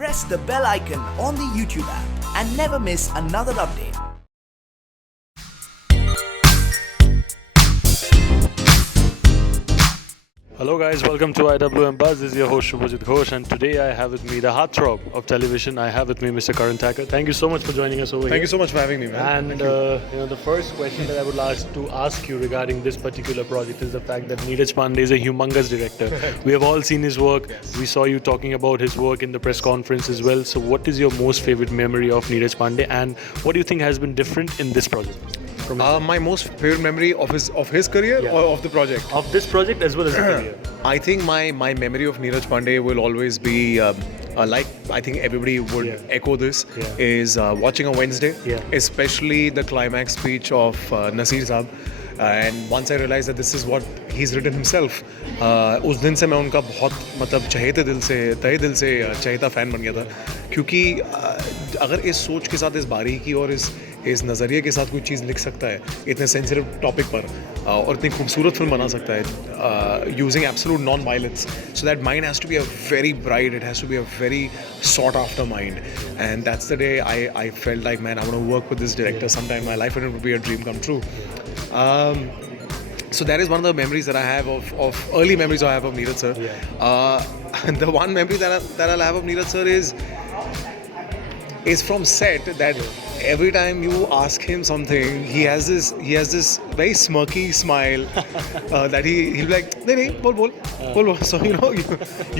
press the bell icon on the YouTube app and never miss another update. Hello guys, welcome to IWM Buzz. This is your host Shubhajit Ghosh, and today I have with me the heartthrob of television. I have with me Mr. Karan Thakur. Thank you so much for joining us over here. Thank you so much for having me, man. And the first question that I would like to ask you regarding this particular project is the fact that Neeraj Pandey is a humongous director. We have all seen his work. We saw you talking about his work in the press conference as well. So, what is your most favorite memory of Neeraj Pandey, and what do you think has been different in this project? My most favorite memory of his career or of the project? Of this project as well as the career. I think my memory of Neeraj Pandey will always be like I think everybody would echo this is watching a Wednesday, especially the climax speech of Naseer Saab. And once I realized that this is what he's written himself, उस दिन से मैं उनका बहुत मतलब तहे दिल से चहेता फ़ैन बन गया था, क्योंकि अगर इस सोच के साथ, इस बारीकी और इस नज़रिए के साथ कोई चीज़ लिख सकता है इतने सेंसिटिव टॉपिक पर और इतनी खूबसूरत फिल्म बना सकता है using absolute non violence, so that mind has to be a very bright, it has to be a very sought after mind, and that's the day I felt like, man, I want to work with this director sometime in my life, and it would be a dream come true. So that is one of the memories that I have of early memories I have of Neeraj sir. The one memory that I'll have of Neeraj sir is from set, that every time you ask him something, he has this very smirky smile that he'll be like, nahi, bol. So you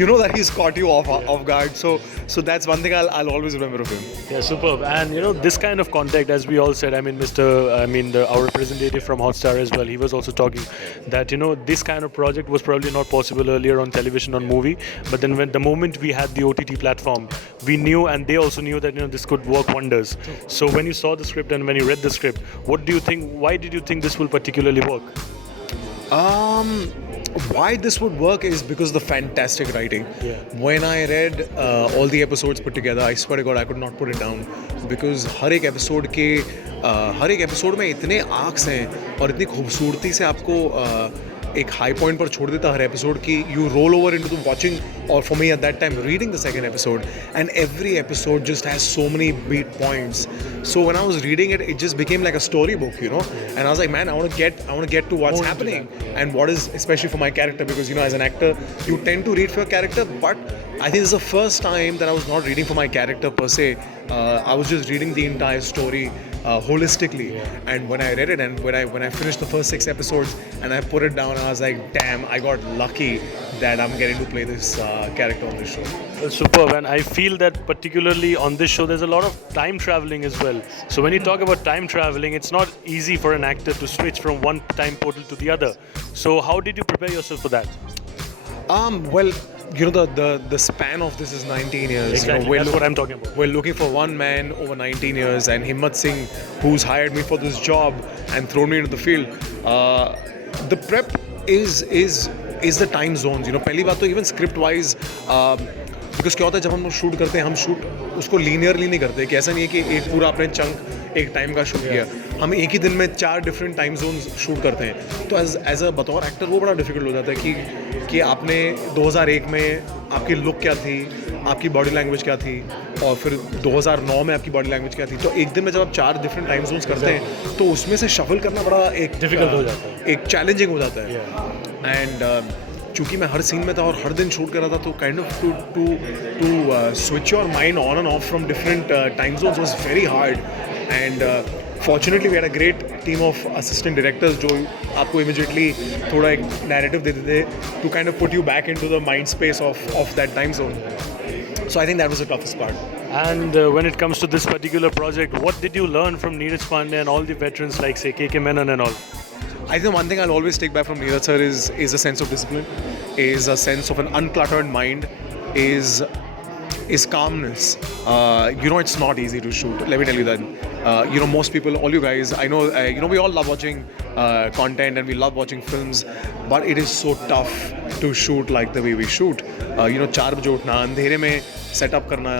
know that he's caught you off guard. So that's one thing I'll always remember of him. Yeah, superb. And this kind of contact, as we all said, our representative from Hotstar as well, he was also talking that this kind of project was probably not possible earlier on television, on movie, but then when the moment we had the OTT platform, we knew, and they also knew that this could work wonders. So when you saw the script and when you read the script, what do you think? Why did you think this will particularly work? Why this would work is because of the fantastic writing. When I read all the episodes put together, I swear to God, I could not put it down, because हर एक episode में इतने arcs हैं और इतनी खूबसूरती से आपको एक हाई पॉइंट पर छोड़ देता हर एपिसोड की you roll over into the watching, और for me at that time reading the second episode, and every episode just has so many beat points. So when I was reading it, it just became like a storybook, and I was like, man, I want to get to what's happening and what is, especially for my character, because as an actor you tend to read for your character, but I think this is the first time that I was not reading for my character per se. I was just reading the entire story holistically, and when I read it and when I finished the first 6 episodes and I put it down, I was like, damn, I got lucky that I'm getting to play this character on this show. Superb. And I feel that particularly on this show there's a lot of time traveling as well. So when you talk about time traveling, it's not easy for an actor to switch from one time portal to the other. So how did you prepare yourself for that? Well, the span of this is 19 years. Exactly, that's what I'm talking about. We're looking for one man over 19 years, and Himmat Singh, who's hired me for this job and thrown me into the field. The prep is the time zones. पहली बात तो even script wise, because क्या होता है जब हम shoot करते हैं, हम शूट उसको लीनियरली नहीं करते, कि ऐसा नहीं है कि एक पूरा आपने चंक एक टाइम का शूट किया. हम एक ही दिन में 4 डिफरेंट टाइम जोन्स शूट करते हैं, तो एज अ बतौर एक्टर वो बड़ा डिफिकल्ट हो जाता है कि आपने 2001 में आपकी लुक क्या थी, आपकी बॉडी लैंग्वेज क्या थी, और फिर 2009 में आपकी बॉडी लैंग्वेज क्या थी. तो एक दिन में जब आप 4 डिफरेंट टाइम जोन्स करते हैं तो उसमें से शफल करना बड़ा एक डिफिकल्ट हो जाता है, एक चैलेंजिंग हो जाता है. एंड चूँकि मैं हर सीन में था और हर दिन शूट कर रहा था, तो kind of to switch your mind on and off from different time zones was very hard. And fortunately we had a great team of assistant directors जो आपको इमीडिएटली थोड़ा एक नैरेटिव दे देते to kind of put you back into the mind space of that time zone. So I think that was the toughest part. And when it comes to this particular project, what did you learn from Neeraj Pandey and all the veterans like, say, KK Menon and all? I think one thing I'll always take back from Neeraj sir is a sense of discipline, is a sense of an uncluttered mind, is calmness. It's not easy to shoot. Let me tell you that. Most people, all you guys, I know, we all love watching content and we love watching films, but it is so tough to shoot like the way we shoot. 4 बजे उठना, अंधेरे में setup करना,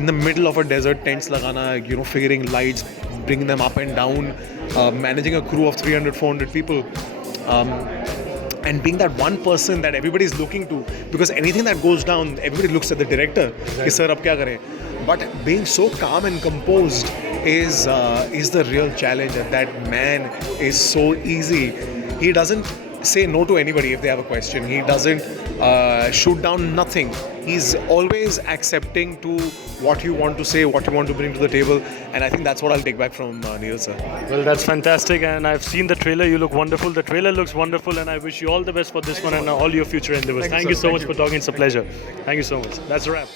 in the middle of a desert, tents लगाना, figuring lights, bringing them up and down, managing a crew of 300-400 people. and being that one person that everybody is looking to, because anything that goes down, everybody looks at the director. Ki, sir, ab kya kare? But being so calm and composed is the real challenge, and that man is so easy. He doesn't say no to anybody if they have a question. He doesn't shoot down nothing. He's always accepting to what you want to say, what you want to bring to the table, and I think that's what I'll take back from Neil sir. Well, that's fantastic, and I've seen the trailer. You look wonderful. The trailer looks wonderful, and I wish you all the best for this one and all your future endeavors. Thank you so much for talking. It's a pleasure. Thank you so much. That's a wrap.